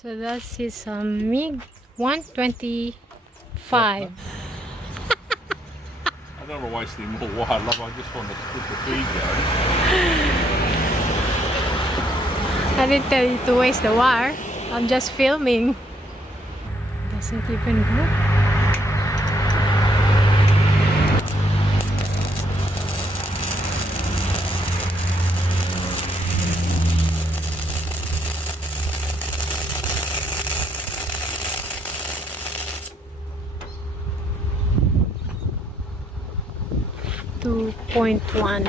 So that's his Mig 125. I don't want to waste any more wildlife, I just want to put the feed going. I didn't tell you to waste the wire. I'm just filming. Doesn't even go. .1.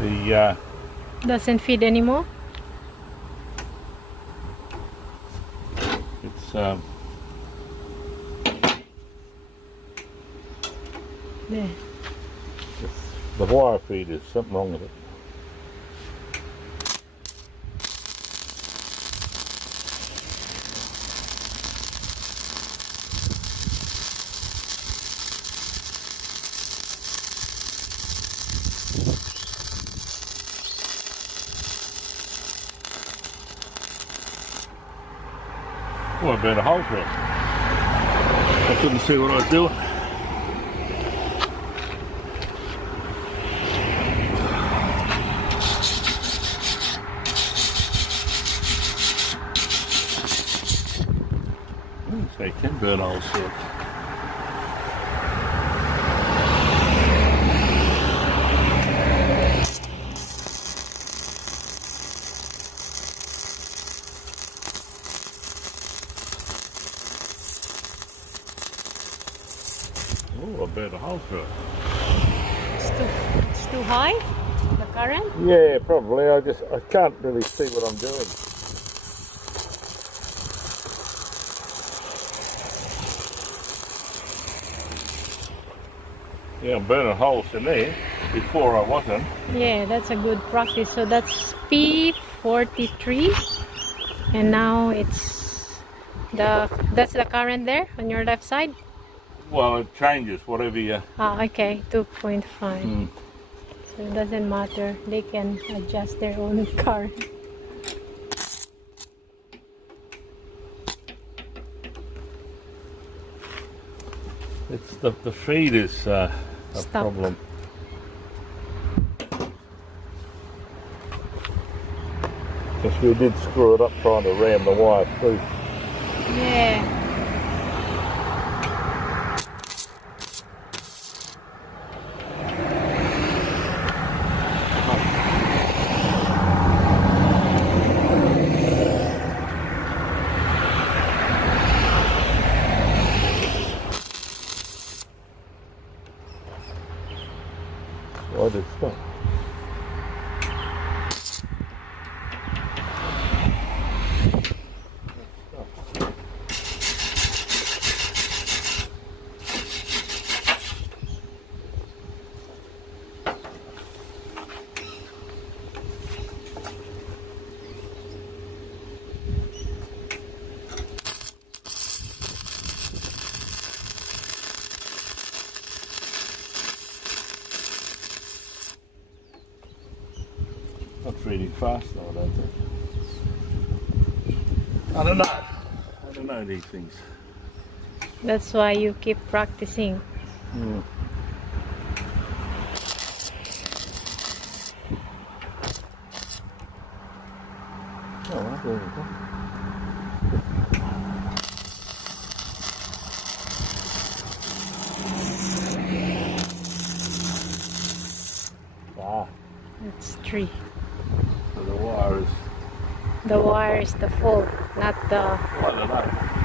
The Doesn't feed anymore. it's There. the wire feed is something wrong with it. Oh, I better hold for it. I couldn't see what I was doing. They can burn holes through it. Oh, I better hold for it. It's too high, the current. Yeah, probably. I can't really see what I'm doing. Yeah, I'm burning holes in there. Before I wasn't. Yeah, that's a good practice. So that's P43, and now that's the current there on your left side. Well, it changes whatever you. Ah, okay, 2.5. So it doesn't matter. They can adjust their own current. It's the feed is a Stuck. problem. Because we did screw it up trying to ram the wire through. Yeah. Why did it stop? Not feeding fast though, I don't think. I don't know these things. That's why you keep practicing. Mm. Oh, there we go. Ah, It's 3. so the wire is, The wire is the fault, not the... I don't know.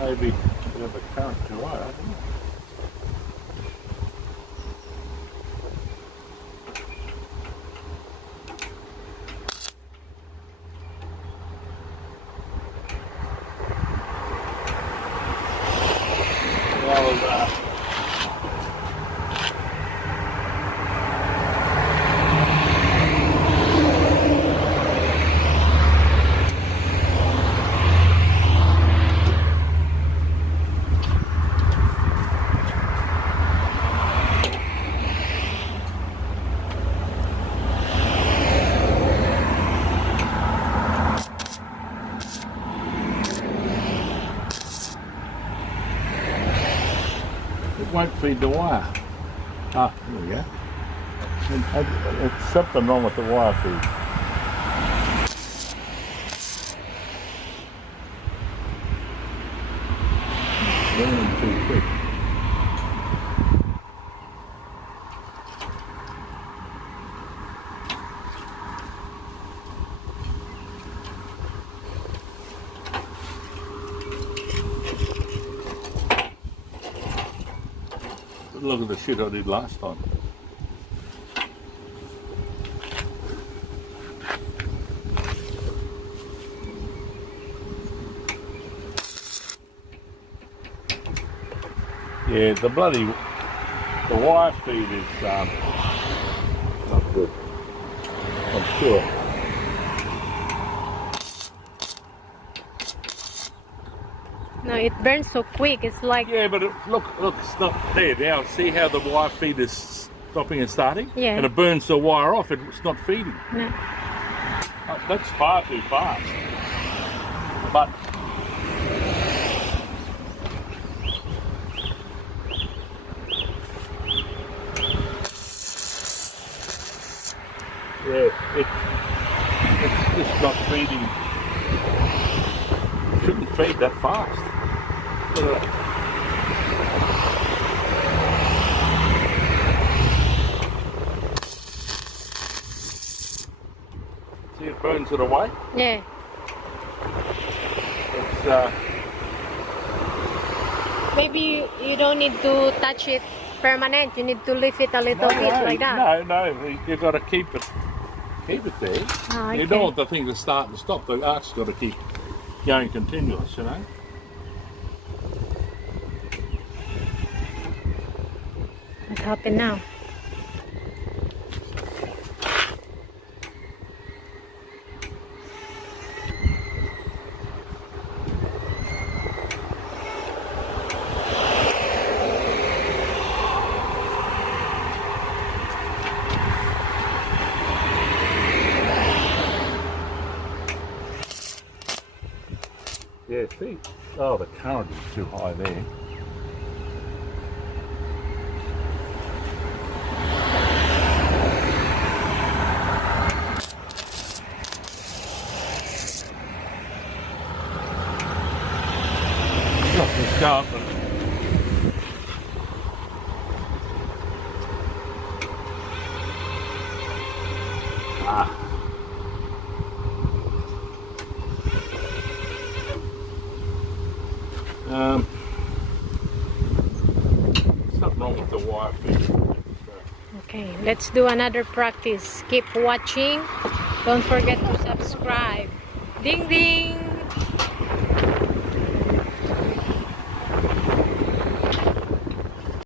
Maybe you have a current to wire, I don't know. Well, it won't feed the wire. Ah, here we go. It's something wrong with the wire feed. Running too quick. Look at the shit I did last time. Yeah, the wire feed is not good. I'm sure. No, it burns so quick. It's like... Yeah, but look, it's not there now. See how the wire feed is stopping and starting? Yeah. And it burns the wire off. It's not feeding. No. That's far too fast. But yeah, it's just not feeding. It shouldn't feed that fast. Look at that. See, it burns it away. Yeah. It's Maybe you don't need to touch it permanent. You need to lift it a little bit like that. No, you've got to keep it there. Oh, You okay. don't want the thing to start and stop. The arc's got to keep going continuous, you know. What happened now? Yeah, see? Oh, the current is too high there. Look, it's going, but something wrong with the wire feed. Okay, let's do another practice. Keep watching. Don't forget to subscribe. Ding ding!